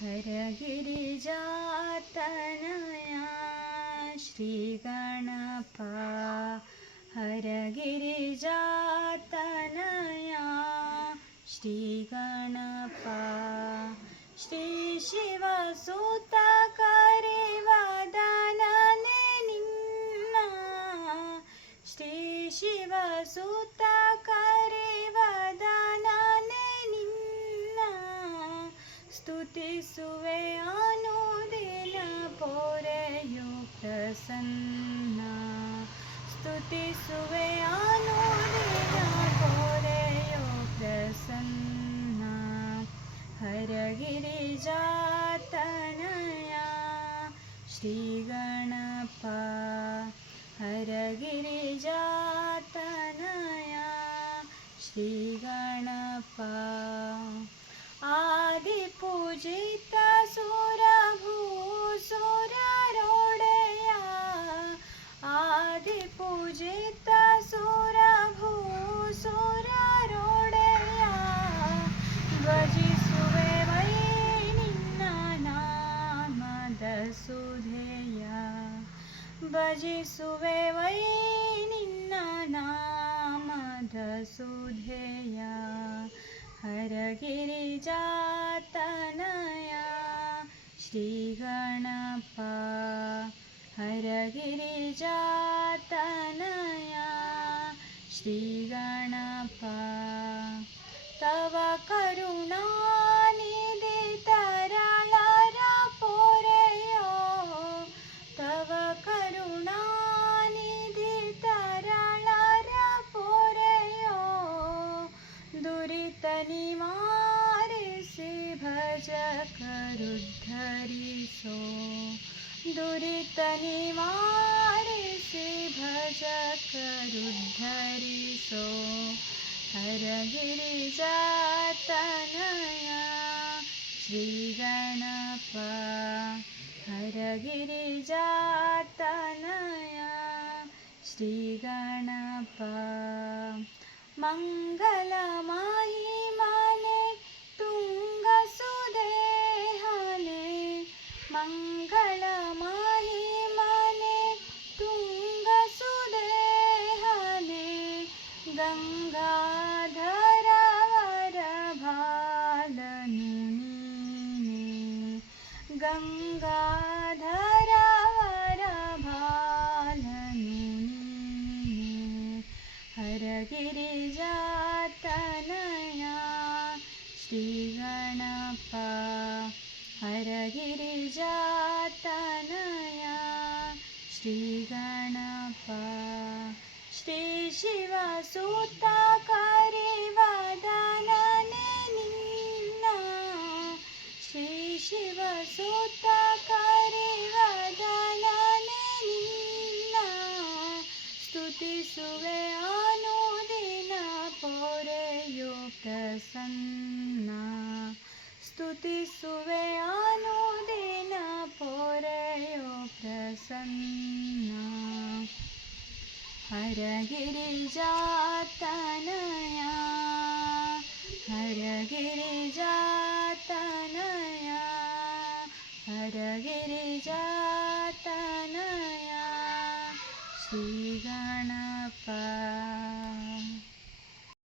हर गिरिजातनया श्रीगणप हर गिरिजातनया श्रीगण श्रीवसुताकारिवा दाननि श्री, श्री शिवसुता स्तुतिसुवे अनो दिना पोरे यो प्रसन्न स्तुतिसुवेयानो दिना पोरे यो प्रसन्न हर गिरिजातनया हर गिरिजातनया सुधेया बजिषुवे वैनि ननानामदुधेया हर गिरिजातनया श्रीगणप हर गिरिजातनया श्रीगणप तव करुणा कर भजक रुद्धरिषो दुरितनि वारिषि भजक रुद्धरिषो हर गिरिजातनया श्रीगणप हर गिरिजातनया श्रीगणप मङ्गलमा श्रीगणप हर गिरिजातनया श्रीगणप श्रीशिवसुता करिवदननिीना श्रीशिवसुता करिवदननिीना स्तुतिसुवे अनुदिना पोरे युक्तसन् स्तिसुवे अनुदिन पोरयो प्रसन्न हर गिरिजातनया हर गिरिजातनया हर गिरिजातनया